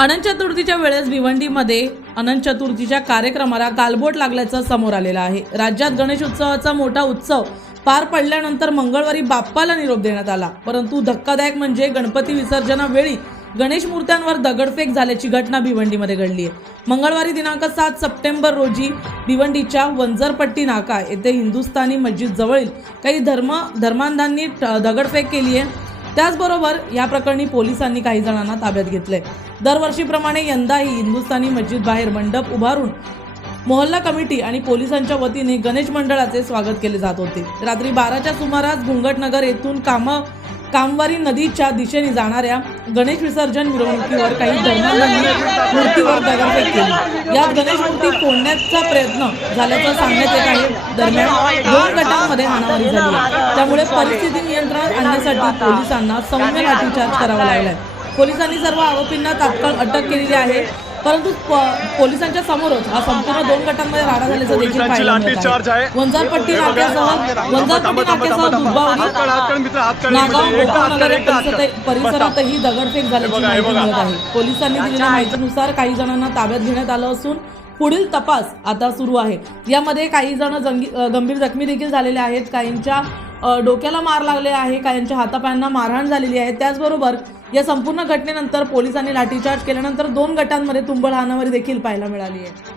अनंत चतुर्थीच्या वेळेस भिवंडीमध्ये अनंत चतुर्थीच्या कार्यक्रमाला गालबोट लागल्याचं समोर आलेलं आहे. राज्यात गणेश उत्सवाचा मोठा उत्सव पार पडल्यानंतर मंगळवारी बाप्पाला निरोप देण्यात आला. परंतु धक्कादायक म्हणजे गणपती विसर्जनावेळी गणेश मूर्त्यांवर दगडफेक झाल्याची घटना भिवंडीमध्ये घडली आहे. मंगळवारी दिनांक सात सप्टेंबर रोजी भिवंडीच्या वंजरपट्टी नाका येथे हिंदुस्थानी मस्जिद जवळील काही धर्म धर्मांधांनी दगडफेक केली आहे. त्याचबरोबर या प्रकरणी पोलिसांनी काही जणांना ताब्यात घेतलंय. दरवर्षीप्रमाणे यंदाही हिंदुस्थानी मस्जिद बाहेर मंडप उभारून मोहल्ला कमिटी आणि पोलिसांच्या वतीने गणेश मंडळाचे स्वागत केले जात होते. रात्री बाराच्या सुमारास घुंगटनगर येथून कामं कामवारी नदीच्या दिशेने जाणाऱ्या गणेश विसर्जन मिरवणुकीवर काही धर्मांनी मूर्तीवर दगडफेक केली. यात गणेश मूर्ती फोडण्याचा प्रयत्न झाल्याचं सांगण्यात येत आहे. दरम्यान दोन गटांमध्ये हाणामारी झाली त्यामुळे परिस्थिती नियंत्रणात आणण्यासाठी पोलिसांना सौम्य लाठीचार्ज करावा लागलाय. पोलिसांनी सर्व आरोपींना तात्काळ अटक केलेली आहे. परंतु पोलिसांच्या समोरच हा संपूर्ण दोन गटांमध्ये राडा झाल्याचं देखील वंजारपट्टी हे. नाक्यासह वंजारपट्टी नाक्यासह दुधबावडी नागाव. परिसरात- परिसरातही दगडफेक झाल्याची माहिती. मिळत आहे पोलिसांनी दिलेल्या माहितीनुसार काही जणांना ताब्यात घेण्यात आलं असून पुढील तपास आता सुरू आहे. यामध्ये काही जण जंगी- गंभीर जखमी देखील झालेले आहेत. काहींच्या डोक्याला मार लागले आहे. काहींच्या हातापायांना मारहाण झालेली आहे. त्याचबरोबर या संपूर्ण घटनेनंतर पोलिसांनी लाठीचार्ज केल्यानंतर दोन गटांमध्ये तुंबळ हाणामारी देखील पाहायला मिळाली आहे.